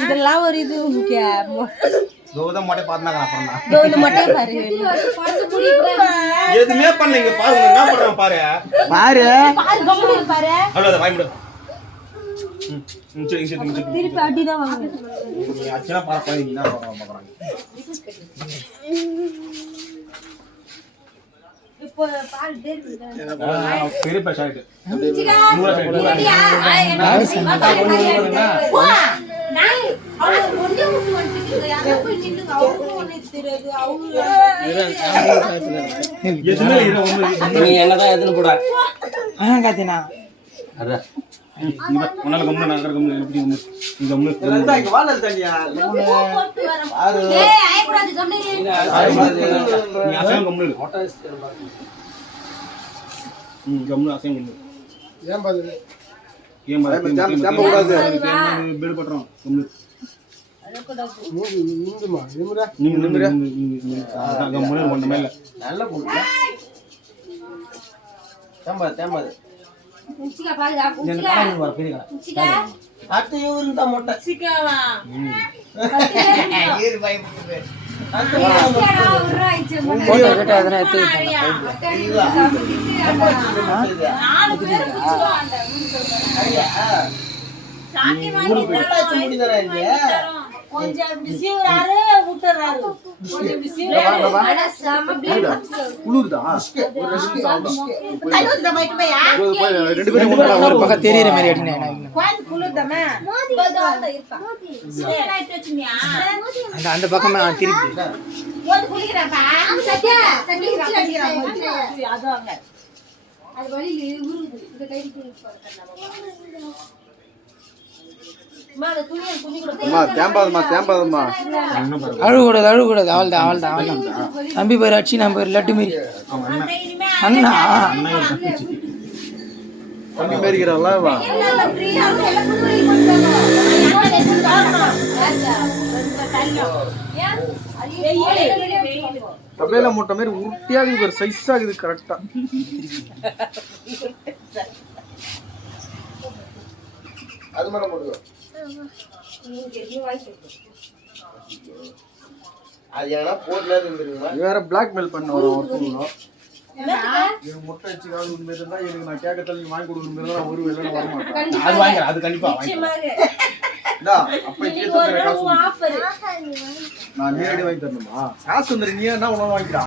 இதெல்லாம் ஒரு இது எதுவுமே பண்ணீங்க பாருங்க என்ன பண்றான் பாரு பாரு பாரு அவ்வளவுதான் வாய் முடு திருப்பி அடிதான் வாங்க நீ அச்சனா பாரு என்ன பாக்குறாங்க இப்போ பால் தேர்வு பெரிய பேஷாயிட்டு என்னதான் எதுன்னு போட காத்தினா உன்னால கம்மு நான் கம்மு எப்படி கம்மு இங்க வாழ தண்ணியா ஆறு ஏய் ஆய கூடாது கம்மு நீ அசையம் கம்மு கம்மு அசையம் கம்மு ஏன் பாது ஏன் பாது ஜம்ப கூடாது பேடு பட்றோம் கம்மு நிம்மா நிம்முடா நிம்முடா கம்மு ஒண்ணுமே இல்ல நல்ல போடு தம்பா தம்பா உச்சிகா பாருடா உச்சிகா வர பெரிய உச்சிகா அத்தை இவருடா மொட்டை உச்சிகாவா ஏறு பை போடு உச்சிகாடா உராயிச்சு போட்டோ கட்ட அதன எடுத்து நாலு பேர் உச்சிகா அந்த சாக்கி வாங்கி முடிதறாங்க கொஞ்சம் பிசிவராரு விட்டறாரு கொஞ்சம் பிசிவராரு அட சம பீட் குளுர்தா தள்ளுத மைக் பையா ரெண்டு பேரும் ஒரு பக்கம் தெரியற மாதிரி அடினே கோயில் குளுர்தமா பதோட இருப்பா ஸ்டேட் வச்சியா அந்த பக்கமா திருப்பி ஓது குளிக்கறப்பா சத்யா தண்ணி அடிக்கறாங்க அதுவாங்க அது வழியில உருகுது இந்த கைக்கு போறதா அழுகூடாது அவள்தான் தம்பி பேர் அடிச்சு நம்ம பேர் லட்டு மாரி அண்ணா தம்பி மாரிக்கிறாங்களா தபேல மூட்டை மாதிரி உருட்டியாக ஒரு சைஸ் ஆகுது கரெக்டா அது மேல போடுங்க அது ஏன்னா போட்ல இருந்துருங்க வேற பிளாக்மெயில் பண்ண வரோம் ஒருத்தங்க எனக்கு முட்டை அடிச்சு கால் உண்மை இருந்தா எனக்கு நான் கேட்க தள்ளி வாங்கி கொடுக்கணும் நான் ஒரு வேலை வர மாட்டேன் அது வாங்க அது கண்டிப்பா வாங்க டா அப்ப கேட்டு காசு நான் நேரடி வாங்கி தரணுமா காசு வந்து நீ என்ன உணவு வாங்கிடா